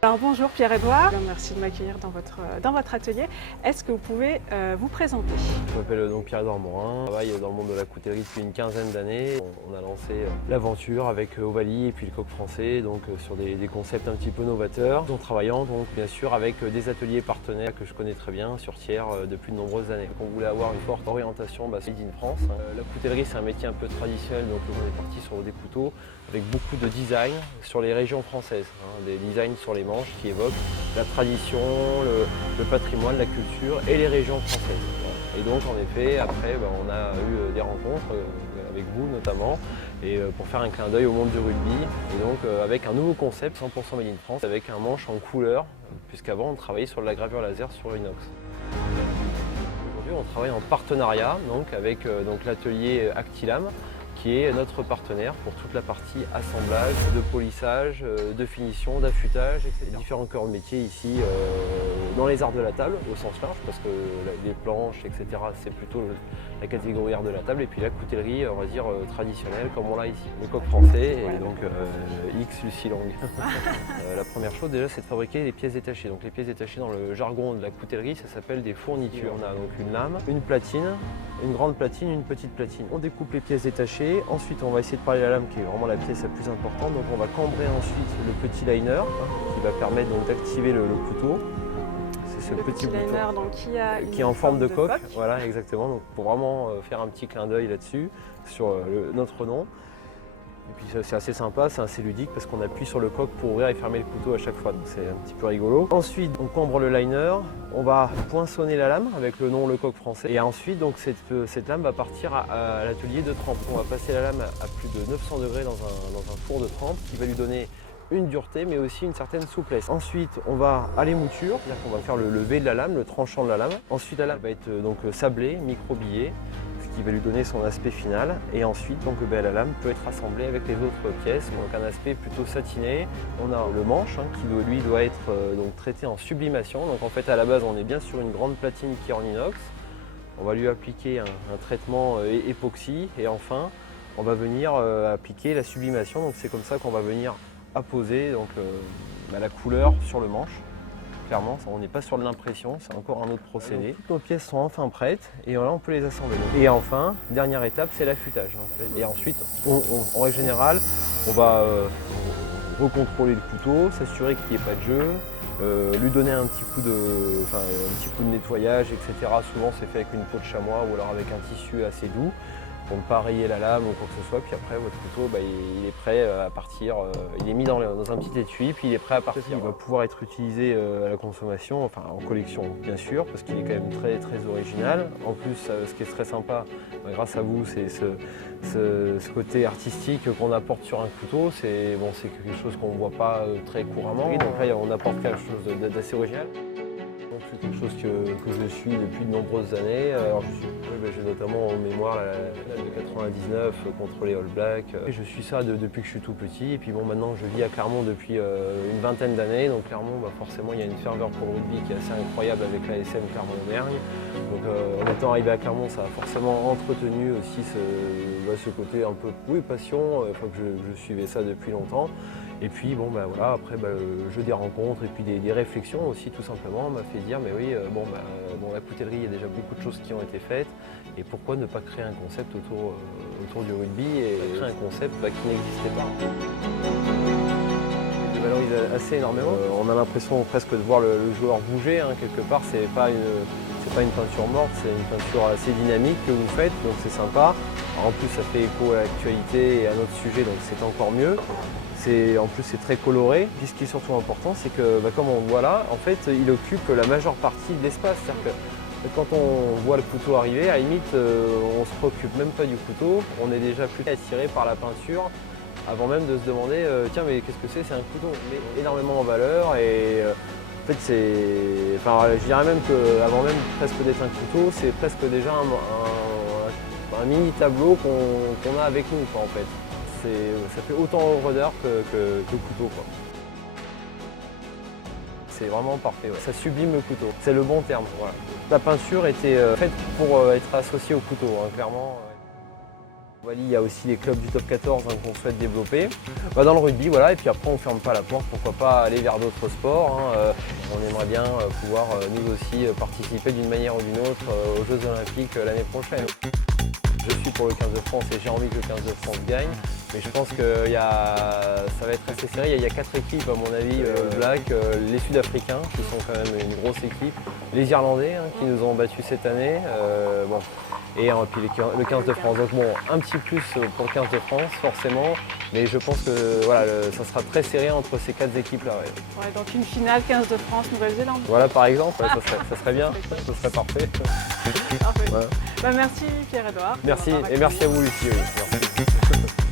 Alors bonjour Pierre-Edouard, merci de m'accueillir dans votre atelier. Est-ce que vous pouvez vous présenter? Je m'appelle donc Pierre-Edouard Morin, je travaille dans le monde de la coutellerie depuis une quinzaine d'années. On a lancé l'aventure avec Ovalie et puis le Coq Français, donc sur des concepts un petit peu novateurs, en travaillant donc bien sûr avec des ateliers partenaires que je connais très bien sur Thiers depuis de nombreuses années. On voulait avoir une forte orientation Made in France. La coutellerie c'est un métier un peu traditionnel, donc on est parti sur des couteaux avec beaucoup de design sur les régions françaises, des designs sur les manches qui évoquent la tradition, le patrimoine, la culture et les régions françaises. Et donc en effet, après on a eu des rencontres avec vous notamment, et pour faire un clin d'œil au monde du rugby, et donc avec un nouveau concept 100% Made in France, avec un manche en couleur, puisqu'avant on travaillait sur de la gravure laser sur inox. Aujourd'hui on travaille en partenariat donc, avec l'atelier Actilam, qui est notre partenaire pour toute la partie assemblage, de polissage, de finition, d'affûtage, etc. Différents cœurs de métier ici dans les arts de la table au sens large, parce que les planches, etc. c'est plutôt la catégorie art de la table, et puis la coutellerie, on va dire traditionnelle comme on l'a ici. Le Coq Français et donc X Lucie Lang. La première chose déjà c'est de fabriquer des pièces détachées. Donc les pièces détachées dans le jargon de la coutellerie ça s'appelle des fournitures. On a donc une lame, une platine, une grande platine, une petite platine. On découpe les pièces détachées, ensuite on va essayer de parler de la lame qui est vraiment la pièce la plus importante. Donc on va cambrer ensuite le petit liner qui va permettre d'activer le couteau. C'est ce petit liner donc, qui est en forme de coque. Voilà, exactement. Donc pour vraiment faire un petit clin d'œil là-dessus sur notre nom. Et puis c'est assez sympa, c'est assez ludique parce qu'on appuie sur le coq pour ouvrir et fermer le couteau à chaque fois, donc c'est un petit peu rigolo. Ensuite on cambre le liner, on va poinçonner la lame avec le nom Le Coq Français, et ensuite donc cette lame va partir à l'atelier de trempe. On va passer la lame à plus de 900 degrés dans un four de trempe qui va lui donner une dureté mais aussi une certaine souplesse. Ensuite on va à l'émouture, c'est-à-dire qu'on va faire le lever de la lame, le tranchant de la lame. Ensuite la lame va être donc sablée, microbillée, qui va lui donner son aspect final, et ensuite donc, la lame peut être assemblée avec les autres pièces, donc un aspect plutôt satiné. On a le manche qui lui doit être donc, traité en sublimation, donc en fait à la base on est bien sur une grande platine qui est en inox. On va lui appliquer un traitement époxy, et enfin on va venir appliquer la sublimation, donc c'est comme ça qu'on va venir apposer donc, la couleur sur le manche. Clairement, on n'est pas sur de l'impression, c'est encore un autre procédé. Toutes nos pièces sont enfin prêtes et là on peut les assembler. Et enfin, dernière étape, c'est l'affûtage. Et ensuite, en règle générale, on va recontrôler le couteau, s'assurer qu'il n'y ait pas de jeu, lui donner un petit coup de nettoyage, etc. Souvent c'est fait avec une peau de chamois ou alors avec un tissu assez doux, pour ne pas rayer la lame ou quoi que ce soit. Puis après votre couteau il est prêt à partir, il est mis dans un petit étui puis il est prêt à partir. Il va pouvoir être utilisé à la consommation, enfin en collection bien sûr, parce qu'il est quand même très très original. En plus ce qui est très sympa grâce à vous, c'est ce côté artistique qu'on apporte sur un couteau. C'est quelque chose qu'on ne voit pas très couramment, donc là on apporte quelque chose d'assez original. C'est quelque chose que je suis depuis de nombreuses années. Alors, j'ai notamment en mémoire la de 99 contre les All Blacks. Je suis ça depuis que je suis tout petit. Et puis bon, maintenant je vis à Clermont depuis une vingtaine d'années. Donc Clermont, forcément, il y a une ferveur pour le rugby qui est assez incroyable avec l'ASM Clermont-Auvergne. Donc en étant arrivé à Clermont, ça a forcément entretenu aussi ce côté un peu passion. Que je suivais ça depuis longtemps. Et puis voilà, après le jeu des rencontres et puis des réflexions aussi tout simplement m'a fait dire mais oui, la coutellerie, il y a déjà beaucoup de choses qui ont été faites, et pourquoi ne pas créer un concept autour du rugby et créer un concept qui n'existait pas. Je valorise assez énormément. On a l'impression presque de voir le joueur bouger, quelque part, c'est pas une peinture morte, c'est une peinture assez dynamique que vous faites, donc c'est sympa. Alors, en plus ça fait écho à l'actualité et à notre sujet, donc c'est encore mieux. En plus c'est très coloré, puis ce qui est surtout important c'est que comme on voit là, en fait il occupe la majeure partie de l'espace. C'est-à-dire que quand on voit le couteau arriver, à la limite on se préoccupe même pas du couteau, on est déjà plus attiré par la peinture avant même de se demander tiens mais qu'est-ce que c'est un couteau. On met énormément en valeur, et en fait je dirais même qu'avant même presque d'être un couteau, c'est presque déjà un mini tableau qu'on a avec nous en fait. Ça fait autant œuvre d'art que couteau. C'est vraiment parfait, ça sublime le couteau, c'est le bon terme. Voilà. La peinture était faite pour être associée au couteau, clairement. Au Mali, il y a aussi les clubs du top 14 qu'on souhaite développer. Dans le rugby, voilà, et puis après on ne ferme pas la porte, pourquoi pas aller vers d'autres sports. On aimerait bien pouvoir nous aussi participer d'une manière ou d'une autre aux Jeux Olympiques l'année prochaine. Je suis pour le 15 de France et j'ai envie que le 15 de France gagne. Mais je pense que ça va être assez serré. Il y a 4 équipes à mon avis, Black, les Sud-Africains qui sont quand même une grosse équipe, les Irlandais qui nous ont battus cette année, et puis le 15 de France. Donc bon, un petit plus pour le 15 de France forcément, mais je pense que voilà, ça sera très serré entre ces 4 équipes-là. Ouais, donc une finale 15 de France, Nouvelle-Zélande. Voilà par exemple, ouais, ça serait bien, ça serait parfait. Parfait. Voilà. Merci Pierre-Edouard. Merci et merci à vous Lucie. Oui. Merci.